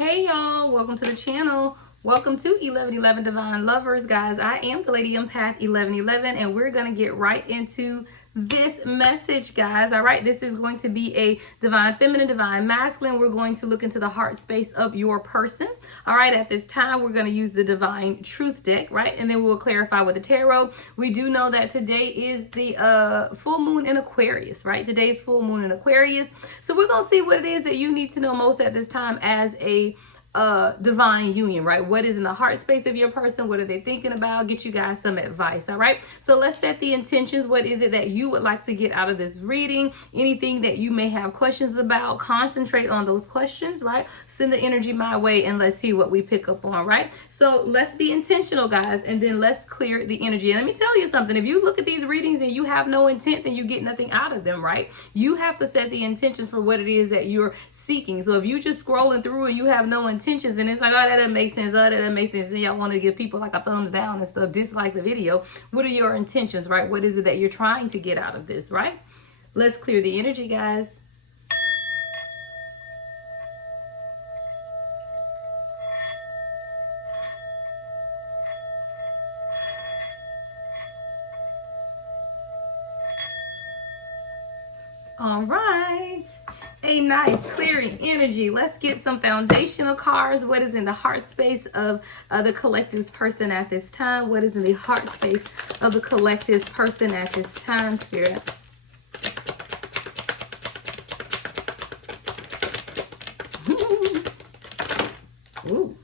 Hey y'all, welcome to the channel. Welcome to 1111 Divine Lovers, guys. I am the Lady Empath 1111, and we're going to get right into this message, guys. All right, this is going to be a divine feminine, divine masculine. We're going to look into the heart space of your person. All right, at this time, we're going to use the divine truth deck, right? And then we'll clarify with the tarot. We do know that today is the full moon in Aquarius, right? Today's full moon in Aquarius. So we're going to see what it is that you need to know most at this time as a divine union, right? What is in the heart space of your person? What are they thinking about? Get you guys some advice. All right, so let's set the intentions. What is it that you would like to get out of this reading? Anything that you may have questions about, concentrate on those questions, right? Send the energy my way and let's see what we pick up on, right? So let's be intentional, guys, and then let's clear the energy. And let me tell you something. If you look at these readings and you have no intent, then you get nothing out of them, right? You have to set the intentions for what it is that you're seeking. So if you just scrolling through and you have no intentions and it's like, oh, that doesn't make sense, oh, that doesn't make sense, and y'all want to give people like a thumbs down and stuff, dislike the video, what are your intentions, right? What is it that you're trying to get out of this, right? Let's clear the energy, guys. All right, a nice clearing energy. Let's get some foundational cards. What is in the heart space of the collective's person at this time? What is in the heart space of the collective's person at this time, Spirit? Ooh.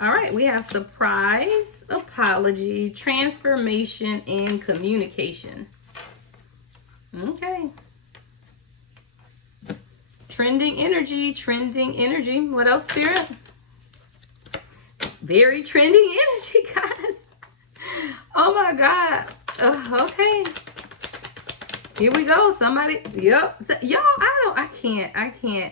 All right, we have surprise, apology, transformation, and communication. Okay. Trending energy, trending energy. What else, Spirit? Very trending energy, guys. Oh my God. Okay. Here we go. Somebody, yep. Y'all, I can't.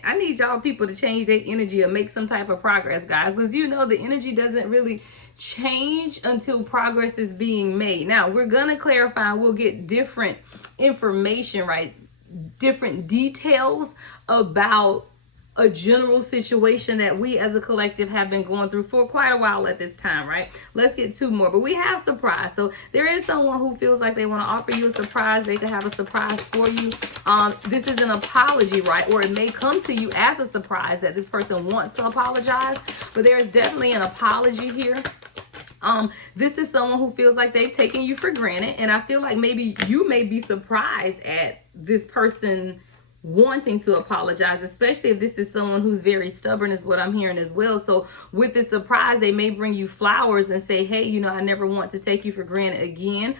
I need y'all people to change their energy or make some type of progress, guys. Because you know the energy doesn't really change until progress is being made. Now, we're going to clarify. We'll get different information, right? Different details about a general situation that we as a collective have been going through for quite a while at this time, right? Let's get two more, but we have surprise. So there is someone who feels like they want to offer you a surprise. They could have a surprise for you. This is an apology, right? Or it may come to you as a surprise that this person wants to apologize, but there is definitely an apology here. This is someone who feels like they've taken you for granted, and I feel like maybe you may be surprised at this person wanting to apologize, especially if this is someone who's very stubborn, is what I'm hearing as well. So with this surprise, they may bring you flowers and say, hey, you know, I never want to take you for granted again.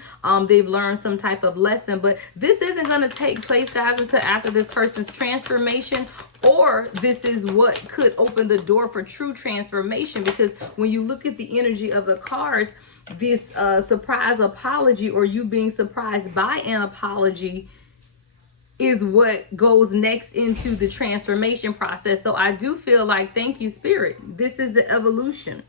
They've learned some type of lesson, but this isn't going to take place, guys, until after this person's transformation, or this is what could open the door for true transformation, because when you look at the energy of the cards, this surprise apology, or you being surprised by an apology, is what goes next into the transformation process. So I do feel like, thank you, Spirit, this is the evolution.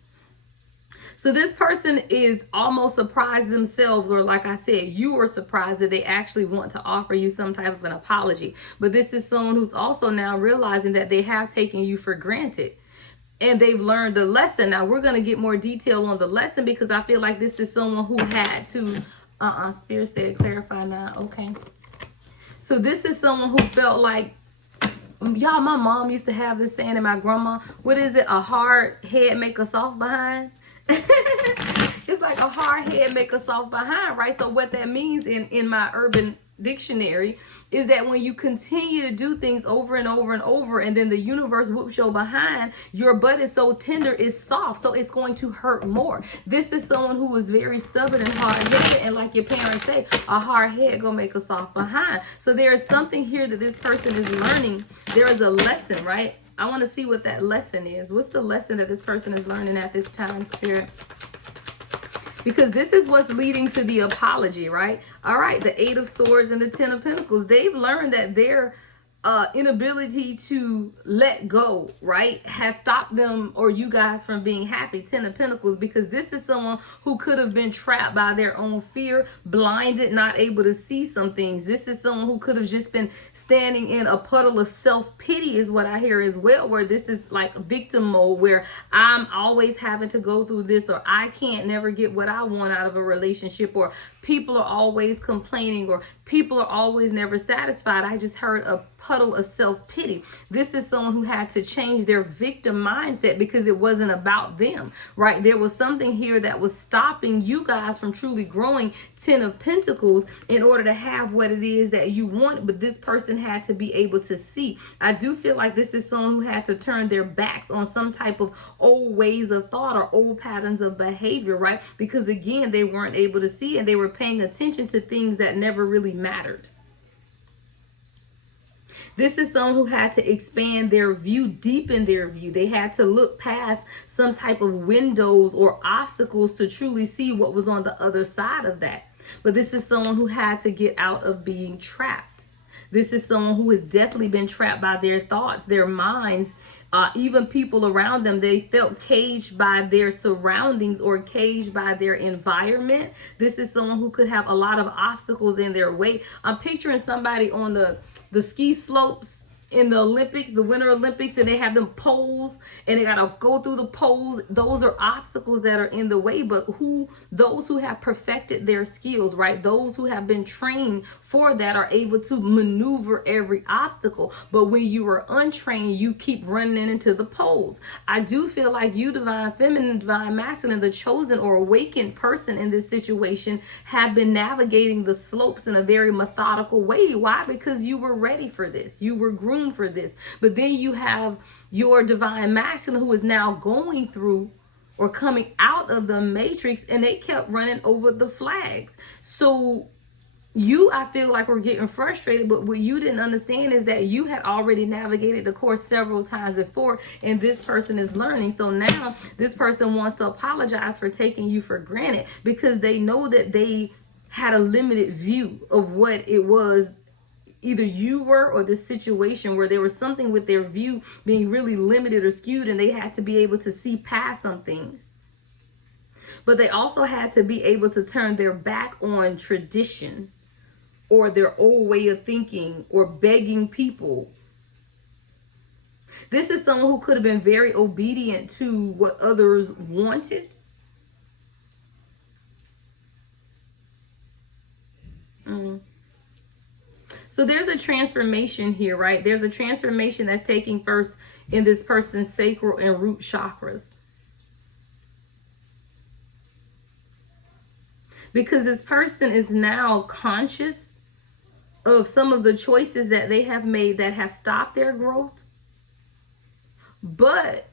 So this person is almost surprised themselves, or like I said, you were surprised that they actually want to offer you some type of an apology. But this is someone who's also now realizing that they have taken you for granted and they've learned a lesson. Now we're going to get more detail on the lesson, because I feel like this is someone who had to, Spirit said clarify now. Okay. So this is someone who felt like, y'all, my mom used to have this saying, and my grandma, what is it? A hard head make a soft behind. It's like a hard head make a soft behind, right? So what that means in my urban dictionary is that when you continue to do things over and over and over, and then the universe whoops your behind, your butt is so tender, it's soft, so it's going to hurt more. This is someone who was very stubborn and hard-headed, and like your parents say, a hard head gonna make a soft behind. So there is something here that this person is learning. There is a lesson, right? I want to see what that lesson is. What's the lesson that this person is learning at this time, Spirit? Because this is what's leading to the apology, right? All right, the 8 of Swords and the 10 of Pentacles. They've learned that their inability to let go, right, has stopped them or you guys from being happy. 10 of Pentacles, because this is someone who could have been trapped by their own fear, blinded, not able to see some things. This is someone who could have just been standing in a puddle of self-pity is what I hear as well, where this is like victim mode, where I'm always having to go through this, or I can't never get what I want out of a relationship, or people are always complaining, or people are always never satisfied. I just heard a puddle of self-pity. This is someone who had to change their victim mindset because it wasn't about them, right? There was something here that was stopping you guys from truly growing. 10 of Pentacles, in order to have what it is that you want, but this person had to be able to see. I do feel like this is someone who had to turn their backs on some type of old ways of thought or old patterns of behavior, right? Because again, they weren't able to see, and they were paying attention to things that never really mattered. This is someone who had to expand their view, deepen their view. They had to look past some type of windows or obstacles to truly see what was on the other side of that. But this is someone who had to get out of being trapped. This is someone who has definitely been trapped by their thoughts, their minds, even people around them. They felt caged by their surroundings or caged by their environment. This is someone who could have a lot of obstacles in their way. I'm picturing somebody on the ski slopes in the Olympics, the Winter Olympics, and they have them poles and they gotta go through the poles. Those are obstacles that are in the way, but those who have perfected their skills, right? Those who have been trained for that are able to maneuver every obstacle. But when you are untrained, you keep running into the poles. I do feel like you, divine feminine, divine masculine, the chosen or awakened person in this situation, have been navigating the slopes in a very methodical way. Why? Because you were ready for this. You were groomed for this. But then you have your divine masculine who is now going through or coming out of the matrix, and they kept running over the flags. So you, I feel like, we're getting frustrated, but what you didn't understand is that you had already navigated the course several times before, and this person is learning. So now this person wants to apologize for taking you for granted, because they know that they had a limited view of what it was either you were or the situation, where there was something with their view being really limited or skewed, and they had to be able to see past some things. But they also had to be able to turn their back on tradition or their old way of thinking or begging people. This is someone who could have been very obedient to what others wanted. So there's a transformation here, right? There's a transformation that's taking first in this person's sacral and root chakras. Because this person is now conscious of some of the choices that they have made that have stopped their growth, but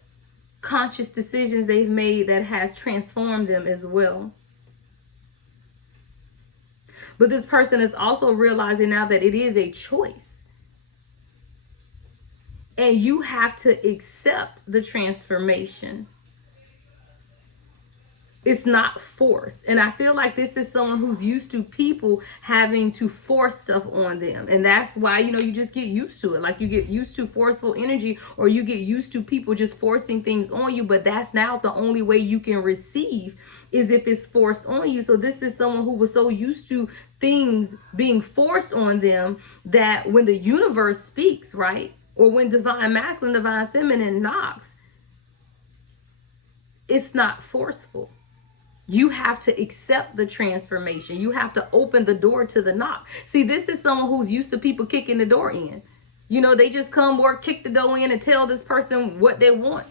conscious decisions they've made that has transformed them as well. But this person is also realizing now that it is a choice. And you have to accept the transformation. It's not forced. And I feel like this is someone who's used to people having to force stuff on them. And that's why, you just get used to it. Like you get used to forceful energy, or you get used to people just forcing things on you. But that's now the only way you can receive, is if it's forced on you. So this is someone who was so used to things being forced on them that when the universe speaks, right? Or when divine masculine, divine feminine knocks, it's not forceful. You have to accept the transformation. You have to open the door to the knock. See, this is someone who's used to people kicking the door in. They just come work, kick the door in, and tell this person what they want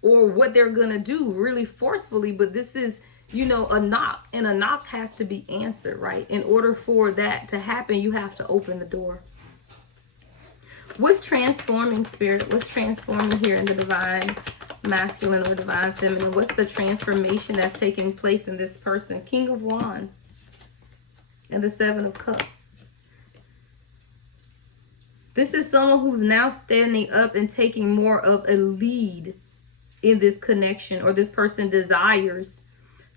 or what they're going to do really forcefully. But this is, a knock, and a knock has to be answered, right? In order for that to happen, you have to open the door. What's transforming, Spirit? What's transforming here in the divine masculine or divine feminine? What's the transformation that's taking place in this person? King of Wands and the Seven of Cups. This is someone who's now standing up and taking more of a lead in this connection, or this person desires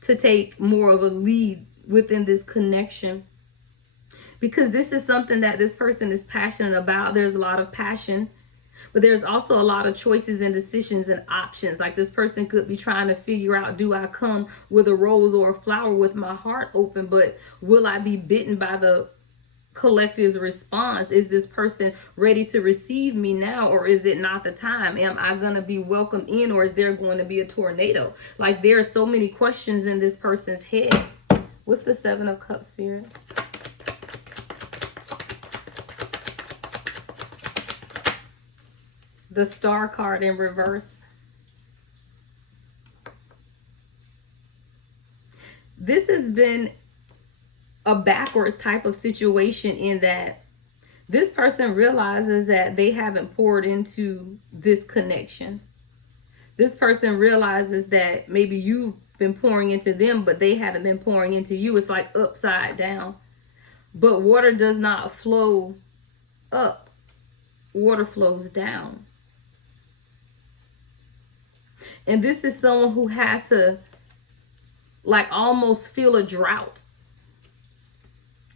to take more of a lead within this connection. because this is something that this person is passionate about. There's a lot of passion, but there's also a lot of choices and decisions and options. Like this person could be trying to figure out, do I come with a rose or a flower with my heart open, but will I be bitten by the collective's response? Is this person ready to receive me now, or is it not the time? Am I going to be welcomed in, or is there going to be a tornado? Like there are so many questions in this person's head. What's the Seven of Cups, Spirit? The Star card in reverse. This has been a backwards type of situation, in that this person realizes that they haven't poured into this connection. This person realizes that maybe you've been pouring into them, but they haven't been pouring into you. It's like upside down. But water does not flow up. Water flows down. And this is someone who had to like almost feel a drought.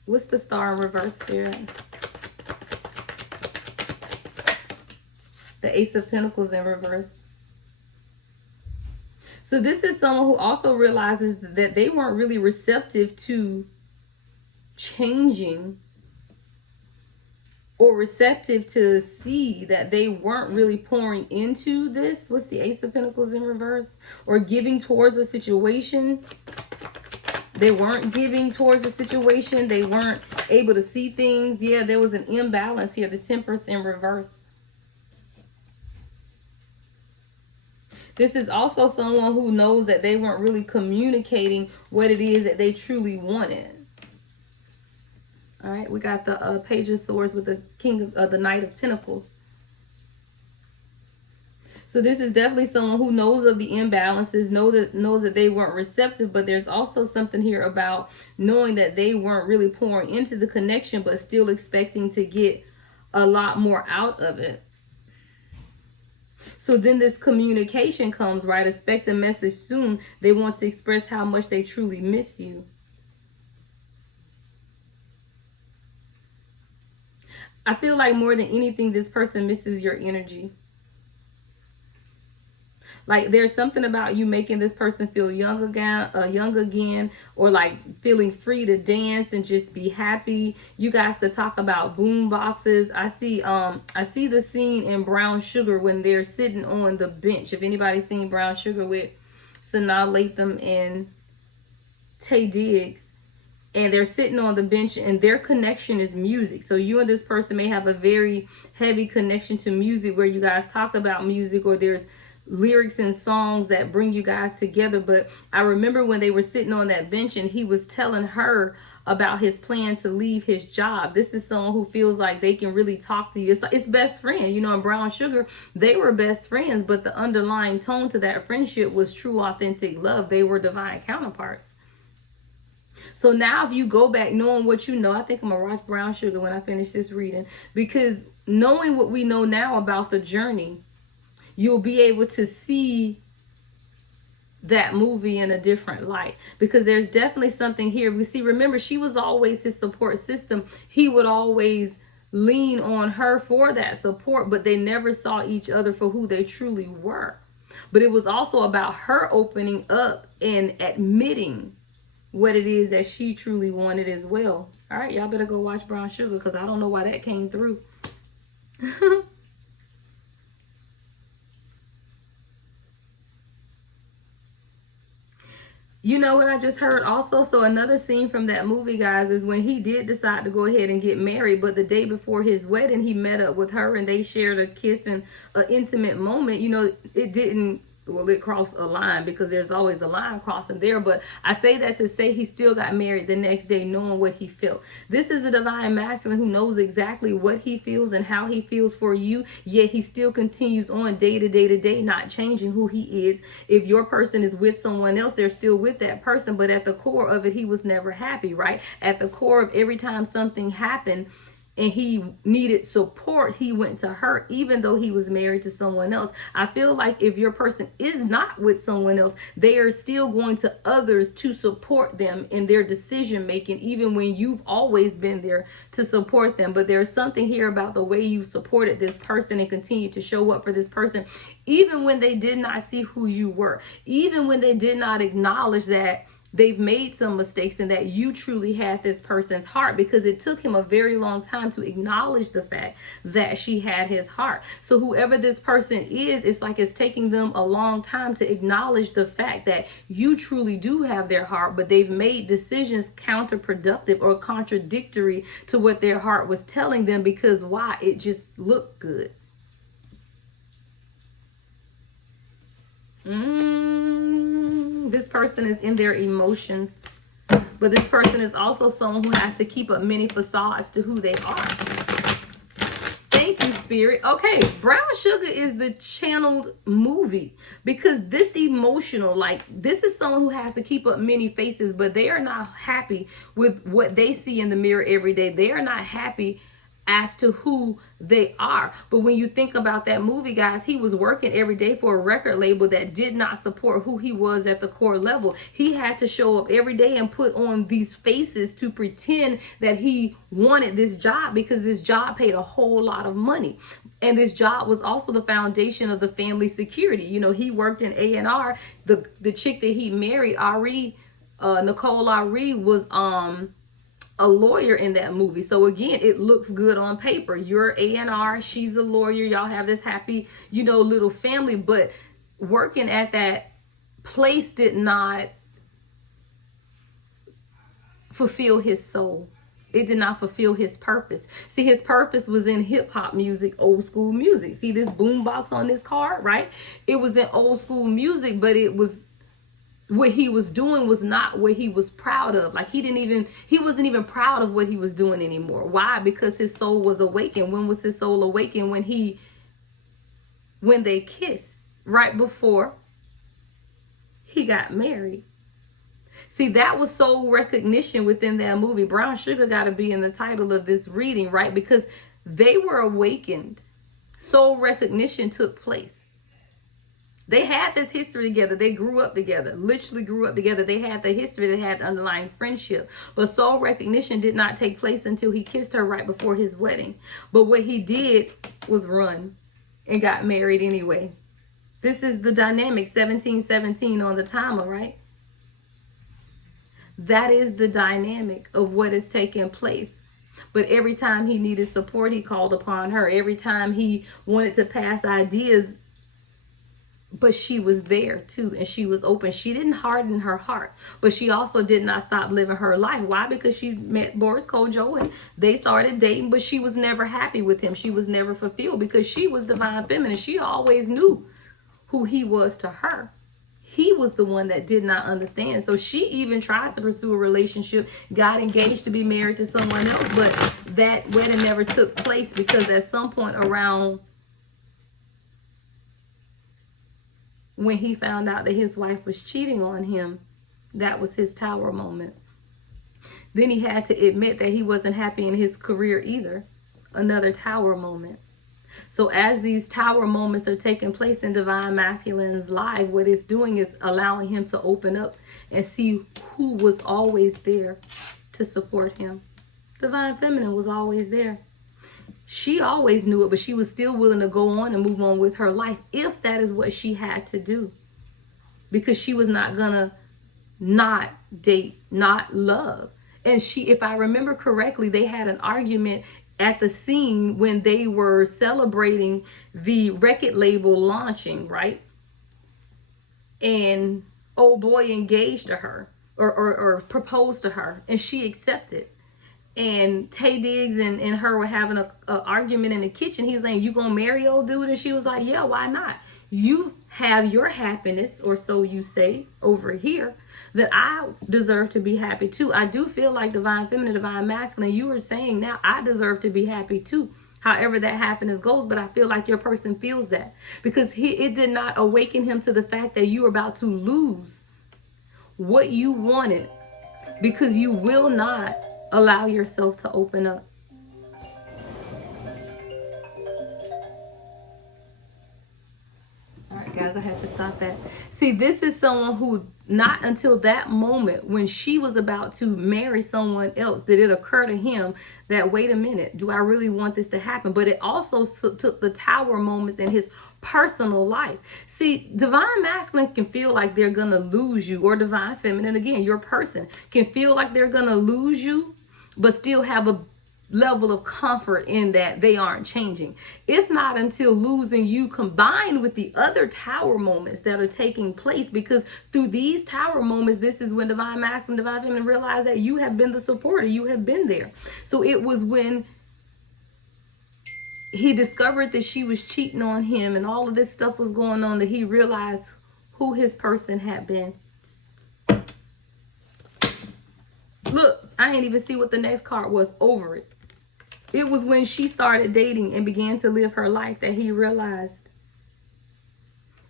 What's the Star in reverse, Spirit? The Ace of Pentacles in reverse. So this is someone who also realizes that they weren't really receptive to changing, or receptive to see that they weren't really pouring into this. What's the Ace of Pentacles in reverse? Or giving towards a situation. They weren't giving towards the situation. They weren't able to see things. Yeah, there was an imbalance here. The Temperance in reverse. This is also someone who knows that they weren't really communicating what it is that they truly wanted. All right, we got the Page of Swords with the King of the Knight of Pentacles. So this is definitely someone who knows of the imbalances, knows that they weren't receptive, but there's also something here about knowing that they weren't really pouring into the connection, but still expecting to get a lot more out of it. So then this communication comes, right? Expect a message soon. They want to express how much they truly miss you. I feel like more than anything, this person misses your energy. Like there's something about you making this person feel young again, or like feeling free to dance and just be happy. You guys could talk about boom boxes. I see the scene in Brown Sugar when they're sitting on the bench. If anybody's seen Brown Sugar with Sanaa Lathan and Taye Diggs, and they're sitting on the bench and their connection is music. So you and this person may have a very heavy connection to music, where you guys talk about music, or there's lyrics and songs that bring you guys together. But I remember when they were sitting on that bench and he was telling her about his plan to leave his job. This is someone who feels like they can really talk to you. It's like, it's best friend. You know, in Brown Sugar, they were best friends, but the underlying tone to that friendship was true, authentic love. They were divine counterparts. So now if you go back knowing what you know, I think I'm going to watch Brown Sugar when I finish this reading, because knowing what we know now about the journey, you'll be able to see that movie in a different light, because there's definitely something here. We see, remember, she was always his support system. He would always lean on her for that support, but they never saw each other for who they truly were. But it was also about her opening up and admitting what it is that she truly wanted as well. All right, y'all better go watch Brown Sugar, because I don't know why that came through. You know what I just heard also? So another scene from that movie, guys, is when he did decide to go ahead and get married, but the day before his wedding, he met up with her and they shared a kiss and an intimate moment. You know, it didn't, well, it crossed a line, because there's always a line crossing there. But I say that to say he still got married the next day knowing what he felt. This is a divine masculine who knows exactly what he feels and how he feels for you, yet he still continues on day to day to day, not changing who he is. If your person is with someone else, they're still with that person, but at the core of it, he was never happy, right? At the core of every time something happened, and he needed support, he went to her, even though he was married to someone else. I feel like if your person is not with someone else, they are still going to others to support them in their decision making, even when you've always been there to support them. But there's something here about the way you supported this person and continue to show up for this person, even when they did not see who you were, even when they did not acknowledge that they've made some mistakes and that you truly had this person's heart, because it took him a very long time to acknowledge the fact that she had his heart. So whoever this person is, it's like it's taking them a long time to acknowledge the fact that you truly do have their heart, but they've made decisions counterproductive or contradictory to what their heart was telling them, because why? It just looked good. This person is in their emotions, but this person is also someone who has to keep up many facades to who they are. Thank you, Spirit. Okay, Brown Sugar is the channeled movie, because this emotional, like, this is someone who has to keep up many faces, but they are not happy with what they see in the mirror every day. They are not happy as to who they are. But when you think about that movie, guys, he was working every day for a record label that did not support who he was at the core level. He had to show up every day and put on these faces to pretend that he wanted this job, because this job paid a whole lot of money. And this job was also the foundation of the family security. You know, he worked in A&R. The chick that he married, Nicole Ari, was a lawyer in that movie. So again, it looks good on paper. You're A&R, she's a lawyer, y'all have this happy, you know, little family. But working at that place did not fulfill his soul. It did not fulfill his purpose. See, his purpose was in hip-hop music, old school music. See this boombox on this card, right? It was in old school music, but it was, what he was doing was not what he was proud of. Like, he wasn't even proud of what he was doing anymore. Why? Because his soul was awakened. When was his soul awakened? When they kissed, right before he got married. See, that was soul recognition within that movie. Brown Sugar got to be in the title of this reading, right? Because they were awakened. Soul recognition took place. They had this history together. They grew up together, literally grew up together. They had the history, they had the underlying friendship. But soul recognition did not take place until he kissed her right before his wedding. But what he did was run and got married anyway. This is the dynamic, 1717 on the timer, right? That is the dynamic of what is taking place. But every time he needed support, he called upon her. Every time he wanted to pass ideas, but she was there too, and she was open. She didn't harden her heart, but she also did not stop living her life. Why? Because she met Boris Kojo and they started dating, but she was never happy with him. She was never fulfilled, because she was divine feminine. She always knew who he was to her. He was the one that did not understand. So she even tried to pursue a relationship, got engaged to be married to someone else, but that wedding never took place, because at some point around when he found out that his wife was cheating on him, that was his tower moment. Then he had to admit that he wasn't happy in his career either. Another tower moment. So as these tower moments are taking place in Divine Masculine's life, what it's doing is allowing him to open up and see who was always there to support him. Divine Feminine was always there. She always knew it, but she was still willing to go on and move on with her life if that is what she had to do. Because she was not gonna not date, not love. And she, if I remember correctly, they had an argument at the scene when they were celebrating the record label launching, right? And old boy engaged to her or proposed to her, and she accepted. And Tay Diggs and her were having a argument in the kitchen. He's like, "You gonna marry old dude?" And she was like, "Yeah, why not? You have your happiness, or so you say, over here, that I deserve to be happy too." I do feel like Divine Feminine, Divine Masculine, you were saying now, I deserve to be happy too. However that happiness goes, but I feel like your person feels that. Because it did not awaken him to the fact that you were about to lose what you wanted, because you will not allow yourself to open up. guys. I had to stop that. See, this is someone who, not until that moment when she was about to marry someone else, did it occur to him that, wait a minute, do I really want this to happen? But it also took the tower moments in his personal life. See, divine masculine can feel like they're going to lose you, or divine feminine, again, your person, can feel like they're going to lose you, but still have a level of comfort in that they aren't changing. It's not until losing you combined with the other tower moments that are taking place, because through these tower moments, this is when divine masculine, divine feminine realize that you have been the supporter, you have been there. So it was when he discovered that she was cheating on him and all of this stuff was going on that he realized who his person had been. Look, I ain't even see what the next card was. Over it. It was when she started dating and began to live her life that he realized.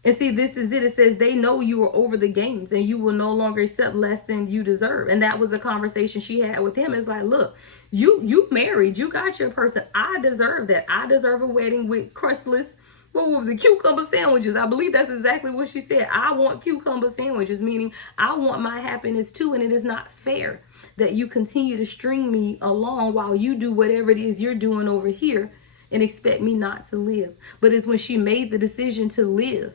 And see, this is it. It says they know you are over the games and you will no longer accept less than you deserve. And that was a conversation she had with him. It's like, look, you married, you got your person. I deserve that. I deserve a wedding with crustless, what was it, cucumber sandwiches. I believe that's exactly what she said. I want cucumber sandwiches, meaning I want my happiness too. And it is not fair that you continue to string me along while you do whatever it is you're doing over here and expect me not to live. But it's when she made the decision to live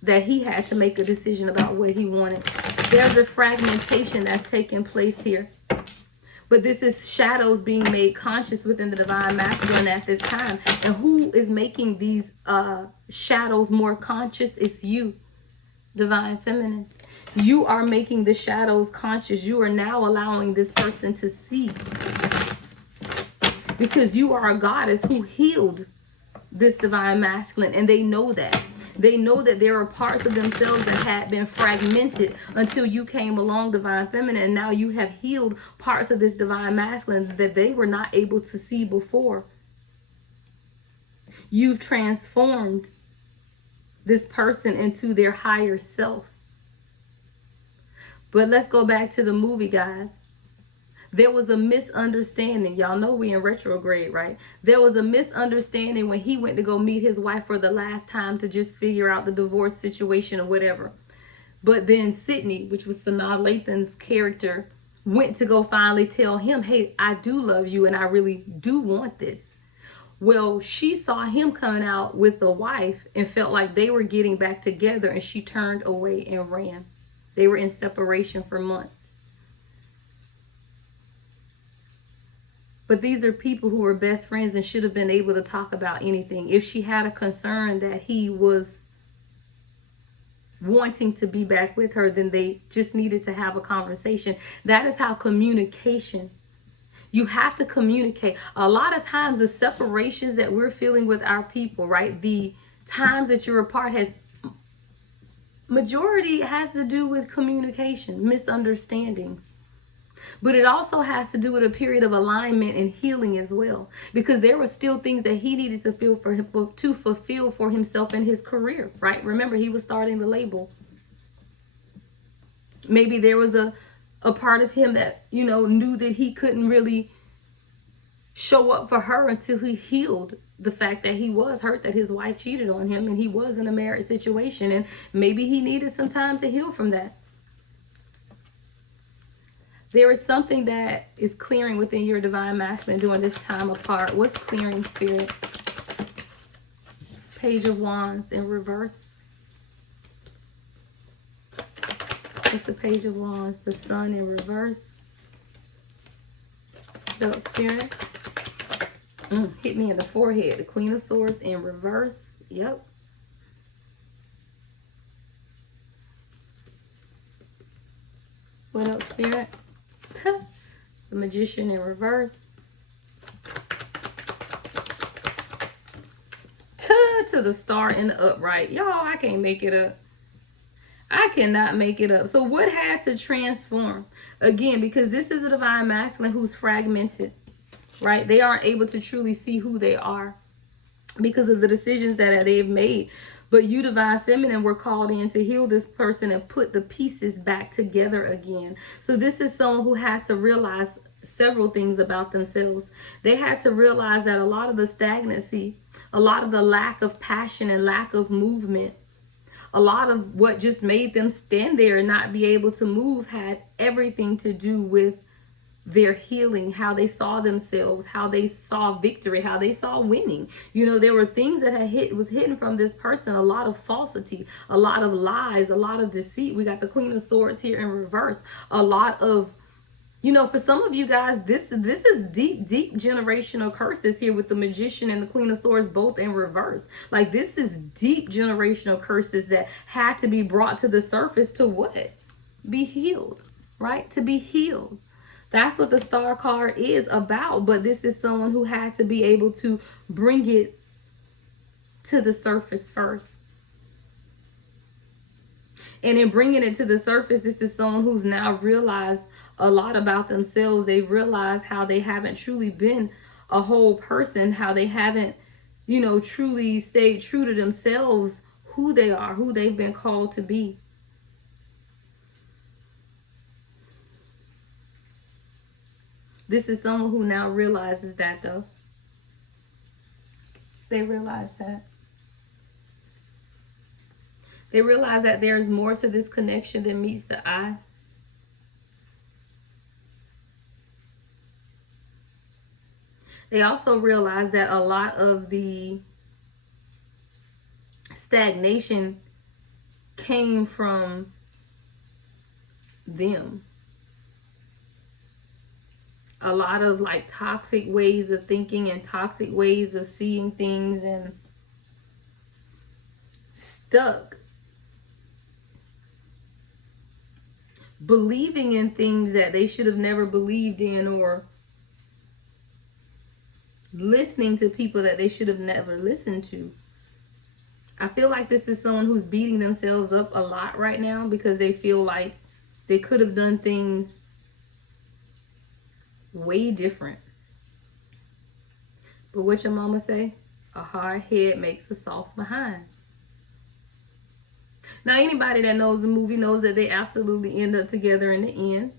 that he had to make a decision about what he wanted. There's a fragmentation that's taking place here. But this is shadows being made conscious within the divine masculine at this time. And who is making these shadows more conscious? It's you, divine feminine. You are making the shadows conscious. You are now allowing this person to see. Because you are a goddess who healed this divine masculine. And they know that. They know that there are parts of themselves that had been fragmented until you came along, divine feminine. And now you have healed parts of this divine masculine that they were not able to see before. You've transformed this person into their higher self. But let's go back to the movie, guys. There was a misunderstanding. Y'all know we in retrograde, right? There was a misunderstanding when he went to go meet his wife for the last time to just figure out the divorce situation or whatever. But then Sydney, which was Sanaa Lathan's character, went to go finally tell him, hey, I do love you and I really do want this. Well, she saw him coming out with the wife and felt like they were getting back together, and she turned away and ran. They were in separation for months. But these are people who were best friends and should have been able to talk about anything. If she had a concern that he was wanting to be back with her, then they just needed to have a conversation. That is how communication. You have to communicate. A lot of times the separations that we're feeling with our people, right? The times that you're apart majority has to do with communication, misunderstandings. But it also has to do with a period of alignment and healing as well. Because there were still things that he needed to fulfill for himself in his career, right? Remember, he was starting the label. Maybe there was a part of him that, knew that he couldn't really show up for her until he healed the fact that he was hurt that his wife cheated on him and he was in a marriage situation. And maybe he needed some time to heal from that. There is something that is clearing within your divine masculine during this time apart. What's clearing, Spirit? Page of Wands in reverse. What's the Page of Wands? The Sun in reverse. Belt, Spirit. Hit me in the forehead. The Queen of Swords in reverse. Yep. What else, Spirit? The Magician in reverse. To the Star in the upright. Y'all, I can't make it up. I cannot make it up. So what had to transform? Again, because this is a divine masculine who's fragmented, right? They aren't able to truly see who they are because of the decisions that they've made. But you, divine feminine, were called in to heal this person and put the pieces back together again. So this is someone who had to realize several things about themselves. They had to realize that a lot of the stagnancy, A lot of the lack of passion and lack of movement, a lot of what just made them stand there and not be able to move had everything to do with their healing, how they saw themselves, how they saw victory, how they saw winning. You know, there were things that was hidden from this person, a lot of falsity, a lot of lies, a lot of deceit. We got the Queen of Swords here in reverse. A lot of, you know, for some of you guys, this is deep generational curses here with the Magician and the Queen of Swords both in reverse. Like, this is deep generational curses that had to be brought to the surface to what? Be healed, right? To be healed. That's what the Star card is about. But this is someone who had to be able to bring it to the surface first. And in bringing it to the surface, this is someone who's now realized a lot about themselves. They realize how they haven't truly been a whole person, how they haven't, you know, truly stayed true to themselves, who they are, who they've been called to be. This is someone who now realizes that, though. They realize that. They realize that there's more to this connection than meets the eye. They also realize that a lot of the stagnation came from them. A lot of like toxic ways of thinking and toxic ways of seeing things, and stuck believing in things that they should have never believed in, or listening to people that they should have never listened to. I feel like this is someone who's beating themselves up a lot right now because they feel like they could have done things way different. But what your mama say? A hard head makes a soft behind. Now, anybody that knows the movie knows that they absolutely end up together in the end.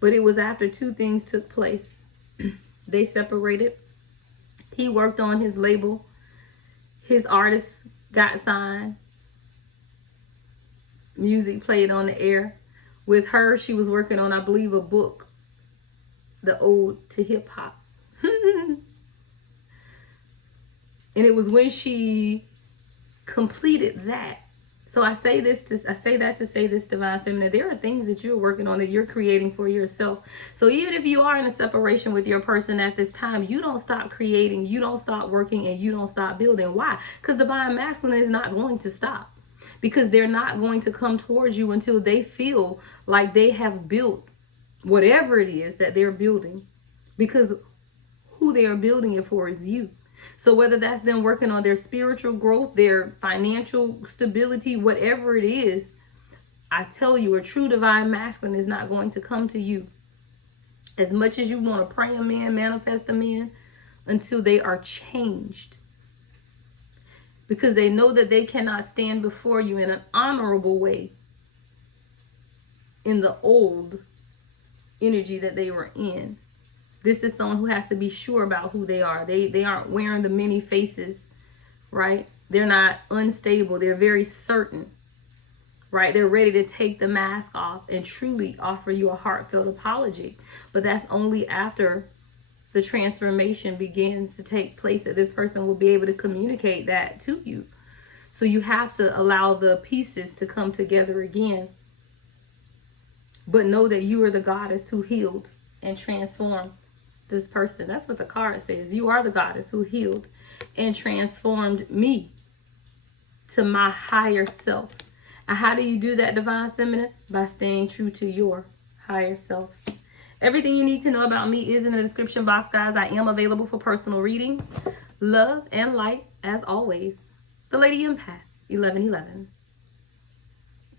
But it was after two things took place. They separated. He worked on his label. His artist got signed. Music played on the air. With her, she was working on, I believe, a book. The Ode to Hip Hop. And it was when she completed that. So I say that to say this, Divine Feminine. There are things that you're working on, that you're creating for yourself. So even if you are in a separation with your person at this time, you don't stop creating, you don't stop working, and you don't stop building. Why? Because Divine Masculine is not going to stop. Because they're not going to come towards you until they feel like they have built whatever it is that they're building, because who they are building it for is you. So whether that's them working on their spiritual growth, their financial stability, whatever it is, I tell you, a true Divine Masculine is not going to come to you. As much as you want to pray them in, manifest them in, until they are changed. Because they know that they cannot stand before you in an honorable way in the old energy that they were in. This is someone who has to be sure about who they are. They aren't wearing the many faces, right? They're not unstable. They're very certain, right? They're ready to take the mask off and truly offer you a heartfelt apology. But that's only after the transformation begins to take place, that this person will be able to communicate that to you. So you have to allow the pieces to come together again. But know that you are the goddess who healed and transformed this person. That's what the card says. You are the goddess who healed and transformed me to my higher self. And how do you do that, Divine Feminine? By staying true to your higher self. Everything you need to know about me is in the description box, guys. I am available for personal readings. Love and light, as always. The Lady Empath, 1111.